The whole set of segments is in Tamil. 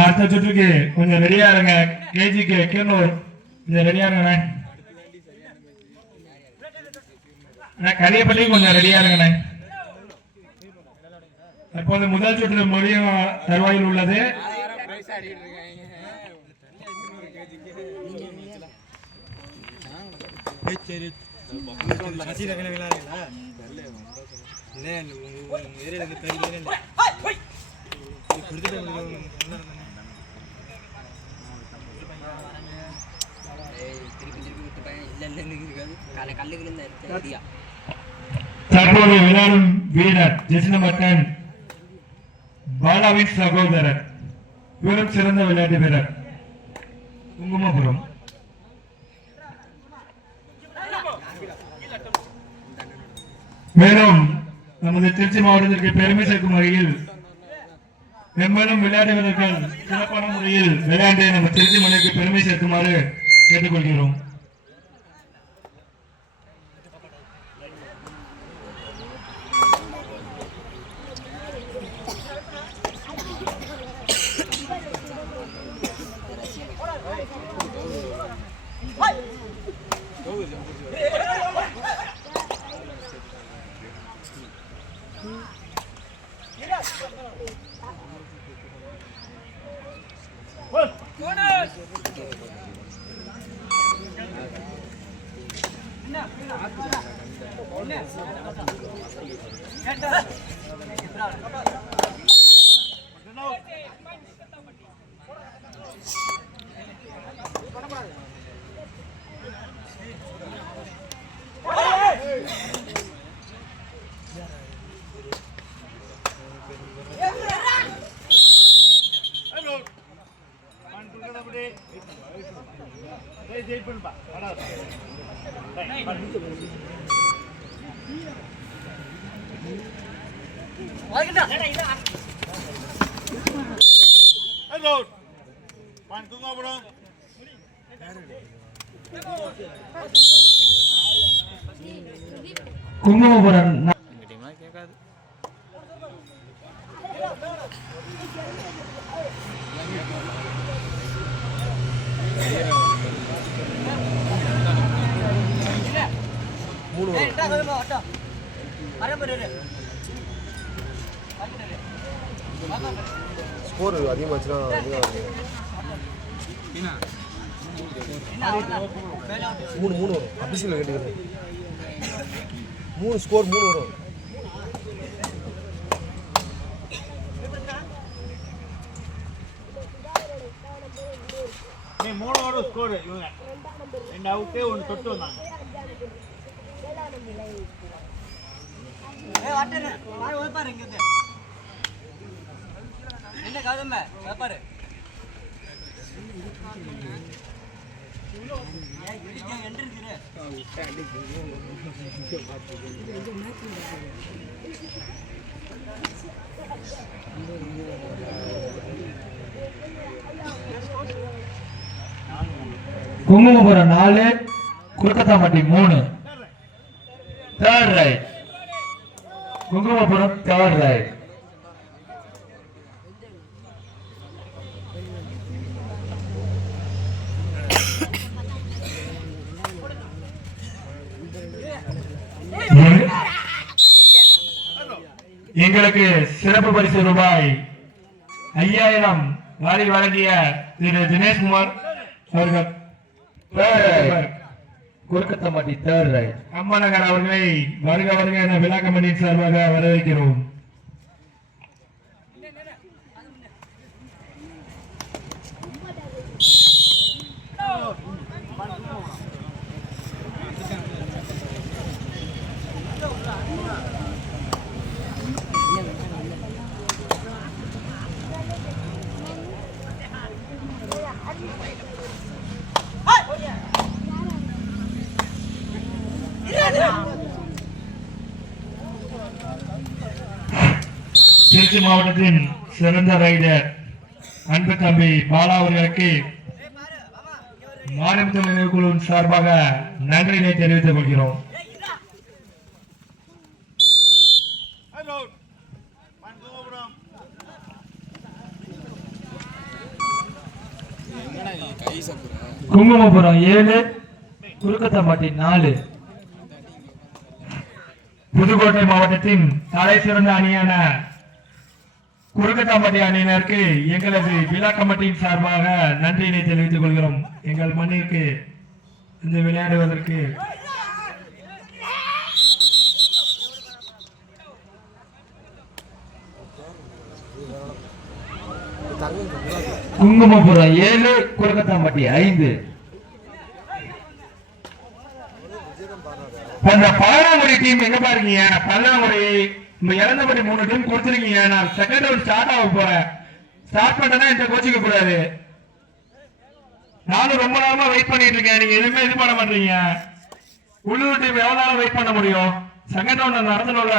அடுத்த சுற்றுக்கு கொஞ்சம் ரெடியா இருங்க. கேஜிக்கு கேனூர் கொஞ்சம் ரெடியா இருங்கண்ணே. கரியப்பள்ளி கொஞ்சம் ரெடியா இருங்கண்ணே. தற்போது முதல் சுற்று முடியும் தருவாயில் உள்ளது. தற்போது விளையாடும் வீரர் ஜெர்சி நம்பர் 10 பாலாவின் சகோதரர், இவரும் சிறந்த விளையாட்டு வீரர், குங்குமபுரம். மேலும் நமது திருச்சி மாவட்டத்திற்கு பெருமை சேர்க்கும் வகையில் மேலும் விளையாட்டு வீரர்கள் சிறப்பான முறையில் விளையாண்டு நம்ம திருச்சி மண்ணுக்கு பெருமை சேர்க்குமாறு கேட்டுக்கொள்கிறோம். குங்குமபுரம் ஸ்கோர் அதிகமாச்சுன்னா மூணு வரும். அபிஷியல் கேட்டுக்கிறேன். 3 ஸ்கோர் 3 வரும். ஸ்கோர் இவங்க 2 அவுட்டே 1 தொட்டு வந்தாங்க. என்ன காதம்ப பாரு Kungumapuram 4, Kolkathampatti 3. Third right. Kungumapuram third right. எங்களுக்கு சிறப்பு பரிசு ரூபாய் 5000 வாரி வழங்கிய திரு தினேஷ்குமார் அவர்கள் கொல்கத்தாம்பட்டி தேர்ட் ரைட். அம்மாநகர் அவர்களை வருக வருக என விழா கமிட்டியின் சார்பாக வரவேற்கிறோம். திருச்சி மாவட்டத்தின் சிறந்த ரைடர் அன்பு தம்பி பாலா அவர்களுக்கு மாநில நினைவுக்குழுவின் சார்பாக நன்றியினை தெரிவித்துக் கொள்கிறோம். குங்குமபுரம் 7 குறுக்கத்தம்பட்டி 4. புதுக்கோட்டை மாவட்டத்தின் தலை சிறந்த அணியான குறுக்கத்தம்பட்டி அணியினருக்கு எங்களது விழா கமிட்டியின் சார்பாக நன்றியினை தெரிவித்துக் கொள்கிறோம். எங்கள் மண்ணிற்கு இந்த விளையாடுவதற்கு குங்குமபுரம் 7 குறுக்கத்தம்பட்டி 5. அந்த பல்லாங்குடி டீம் எங்க பாருங்க. பல்லாங்குடி இழந்தபடி 3 டீம் கொடுத்துருக்கீங்க. நான் செகண்ட் ரவுண்ட் ஸ்டார்ட் ஆக போறேன். ஸ்டார்ட் பண்ணா இந்த கோச்சிக்க கூடாது. நானும் ரொம்ப நேரமா வெயிட் பண்ணிட்டு இருக்கேன். நீங்க எதுவுமே இது பண்ண மாட்டீங்க. உள்ளூர் டீம் எவ்வளவு நேரம் வெயிட் பண்ண முடியும்? Second round நடத்தணும்ல.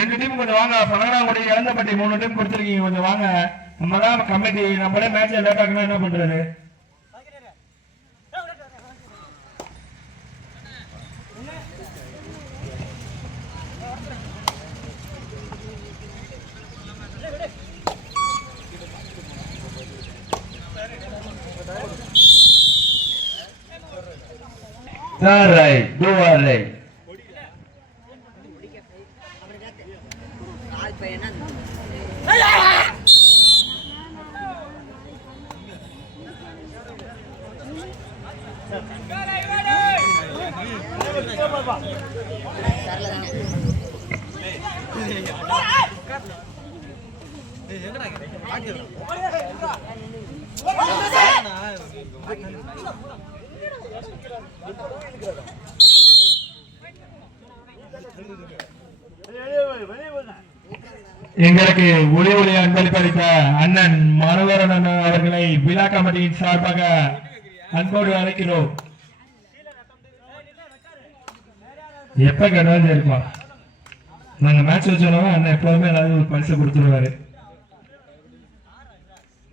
2 டீம் கொஞ்சம் வாங்க. பல்லாங்குடி இழந்தபடி 3 டீம் கொடுத்துருக்கீங்க. கொஞ்சம் வாங்க. நம்ம தான் கமிட்டி. நம்மளே மேட்ச் லேட் ஆகுனா என்ன பண்றது? Right, do right. எங்களுக்கு ஒளி ஒளி அன்பளிப்பளித்த அண்ணன் மனோகரன் அண்ணன் அவர்களை விழா கமிட்டியின் சார்பாக அன்போடு அழைக்கிறோம். எப்ப கேட்டாலும் இருப்பா. நாங்க மேட்ச் வச்சோம். அண்ணன் எப்போதுமே ஏதாவது ஒரு பரிசு கொடுத்துருவாரு.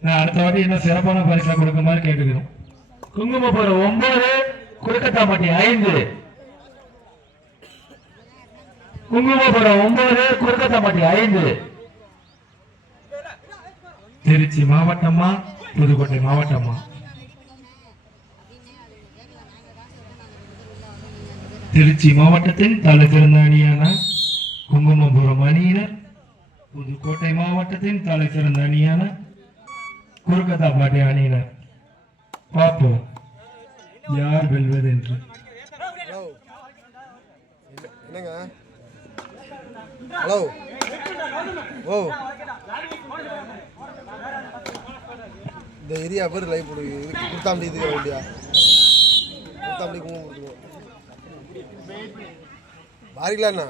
நான் அடுத்த வாட்டி இன்னும் சிறப்பான பரிசா கொடுக்க மாதிரி கேட்டுக்கிறோம். குங்குமபுரம் 9 குறுக்கத்தம்பட்டி 5. குங்குமபுரம் 9 குறுக்கத்தம்பட்டி 5. திருச்சி மாவட்டமா புதுக்கோட்டை மாவட்டமா? திருச்சி மாவட்டத்தின் தலை சிறந்த அணியான குங்குமபுரம் அணியினர், புதுக்கோட்டை மாவட்டத்தின் தலை சிறந்த அணியான குறுக்கத்தம்பட்டி அணியினர். பார்ப்போம் யார் வெல்வது என்று. என்னங்க? ஹலோ. ஓ, இந்த ஏரியா பேர் லைவ் போடு. இதுக்கு குத்தாம்படி இதுக்கு வேண்டியா குத்தாம்படி குங்குமம் கொடுத்துருவோம். பாரிக்கலாண்ணா.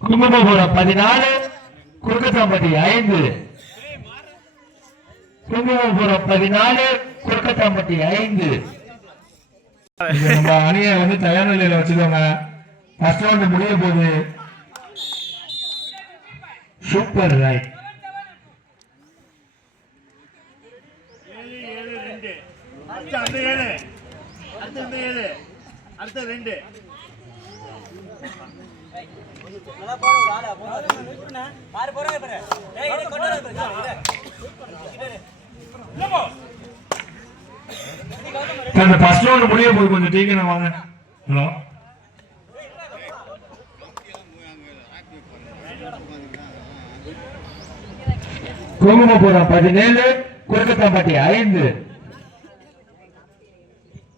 குங்குமபுரம் 14 குறுக்கத்தம்பட்டி 5. குங்குமபுரம் 14 குறுக்கத்தம்பட்டி 5. நம்ம அணியை தயார் நிலையில வச்சுக்கோங்க. ஃபர்ஸ்ட் ரவுண்ட் முடிய போகுது. Super right. 7 அடுத்த 2 ஃபர்ஸ்ட் ரவுண்ட் முடிய போகுது. கொஞ்சம் டீக்கணும் வாங்க. ஹலோ, குங்குமபுரம் 17 குறுக்கத்தம்பட்டி 5.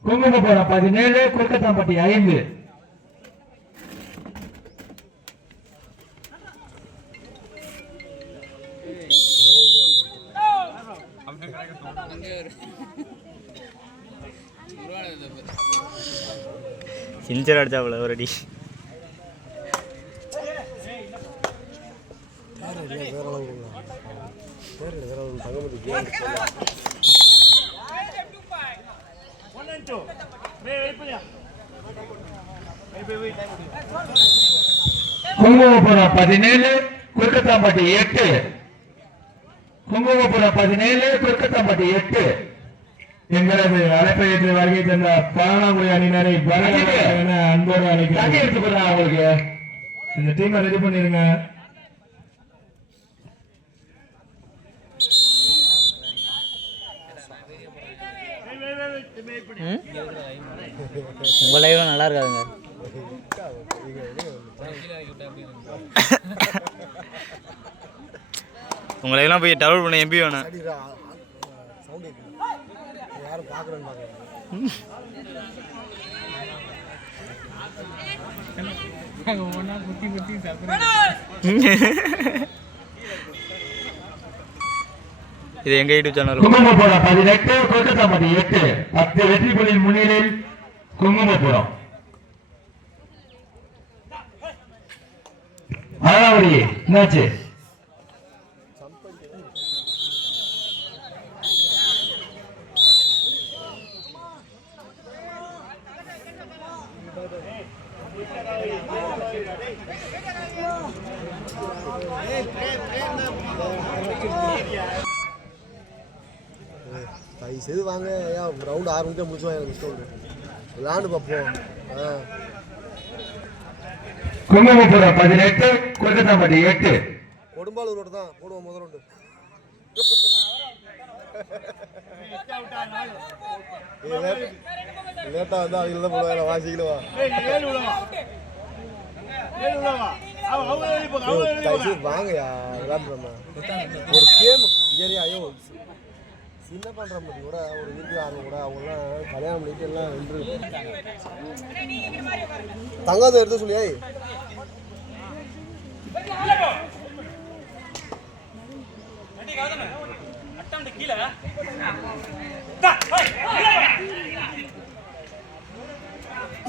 குங்குமபுரம் 17 குறுக்கத்தம்பட்டி 5. சில்ச்சர் அடிச்சாப்புல ஒரு அடி. தங்கமதி குங்குமபுரம் 17 குறுக்கத்தாம்பட்டி 8 குங்குமபுரம் 17 குறுக்கத்தாம்பட்டி 8 எங்களது அழைப்பை ஏற்று வருகை தந்த பழனாங்குடி அணியினரை என அன்போடு அழைக்கிறேன். எடுத்துக்கிறேன் அவங்களுக்கு இந்த டீமை ரெடி பண்ணிருங்க. உங்க லைவ்ல நல்லா இருக்காதுங்க. உங்க லைவ்லாம் போய் டவுன்லோட் பண்ண எம்பி வேணும். சவுண்ட் யாரும் பார்க்குறேன்னு பார்க்குறேன். இது எங்க யூடியூப் சேனல். குங்குமபுரம் 18 கொல்கத்தாம்பட்டி 8 10 வெற்றி புள்ளியின் முன்னிலையில் குங்குமபுரம். அழகாவடி என்னாச்சு? செய்து வாங்க. ஏன் ரவுண்டு 6 நிமிஷம் முடிச்சுவாங்க. எனக்கு இஷ்டம் விளையாண்டு பார்ப்போம். குங்குமபுரம் 18 கொல்கத்தாம்பட்டி 8 கொடும்பாலூரோட தான் போடுவோம் முதல் ரவுண்டு. லேட்டாக வந்து அவங்கள தான் போடுவாங்க. வாசிக்கலவா வாங்கயா விளையாடுறோம். ஒரு கேம் ஏரியா. ஐயோ சின்ன பண்ணுற மாதிரி கூட ஒரு இருக்கு ஆர்வம் கூட அவங்களாம் கல்யாணம் பண்ணிட்டு எல்லாம் வென்று தங்காத எடுத்து சொல்லியா.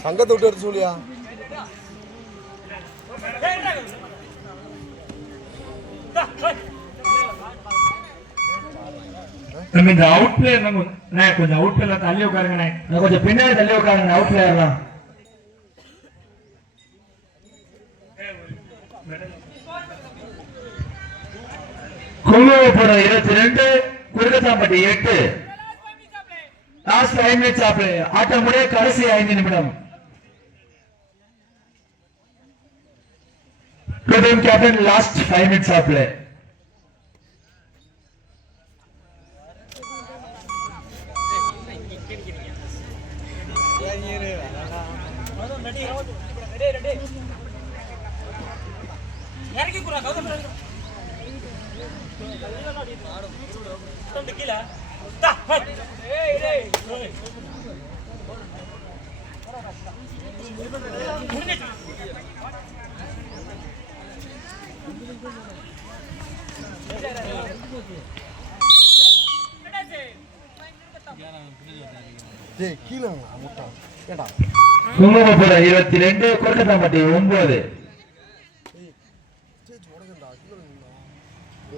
தங்கத்தை விட்டு எடுத்து சொல்லியா. இந்த அவுட் பிளேயர் கொஞ்சம் அவுட் பிளேயர் தள்ளி உட்காருங்கண்ணே. கொஞ்சம் பின்னாடி தள்ளி உட்காருங்க. அவுட் பிளேயர்லாம் குங்குமபுரம் 22 கொல்கத்தாம்பட்டி 8 லாஸ்ட் 5 மினிட்ஸ் ஆப்ல ஆட்டம் முடிய கடைசி 5 நிமிடம். கேப்டன் லாஸ்ட் 5 மினிட்ஸ் ஆப்ல கீழே முட்டா கேட்டா. குங்குமபுரம் 22 கொல்கத்தாம்பட்டி 9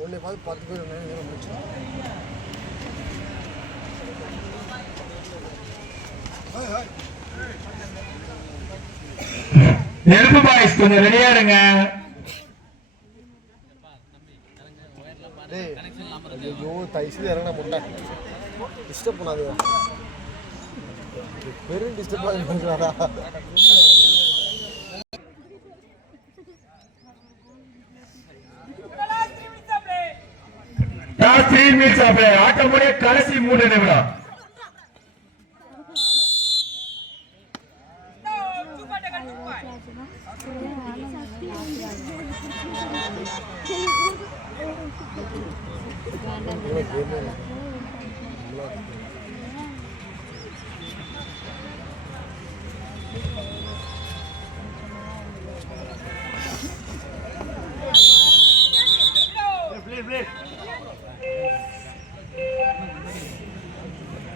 ஒன்னே பார்த்து 10 பேர் முடிச்சு. நெருப்பு பாய்ஸ் கொஞ்சம் ரெடியா இருங்க. ஐயோ தைச்சு இறங்கினா முட்டை டிஸ்டர்ப் பண்ணாது. பெரும் டிஸ்டர்ப் ஆகுறாடா. லாஸ்ட் 3 மினிட்ஸ் ஆப்ல ஆட்டம் முடிய கடைசி 3 நிமிடம்.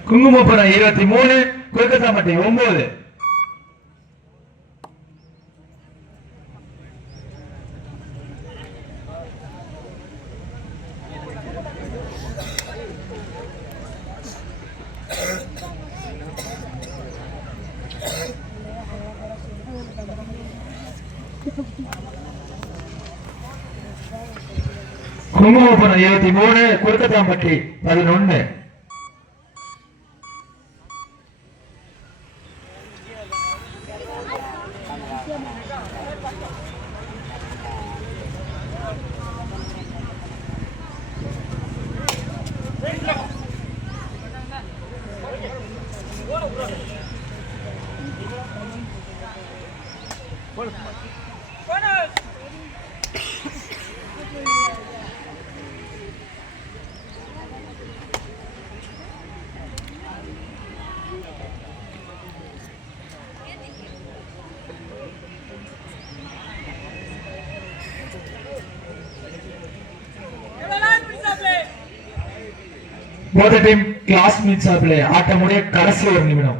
Kungumapuram 23 கொல்கத்தாம்பட்டி 9 1 கும்பகோபுரம் 73, குறுக்கத்தாம்பட்டி 11. Both the team classmates are play. ஆட்டமுடைய கடைசி ஒரு நிமிடம்.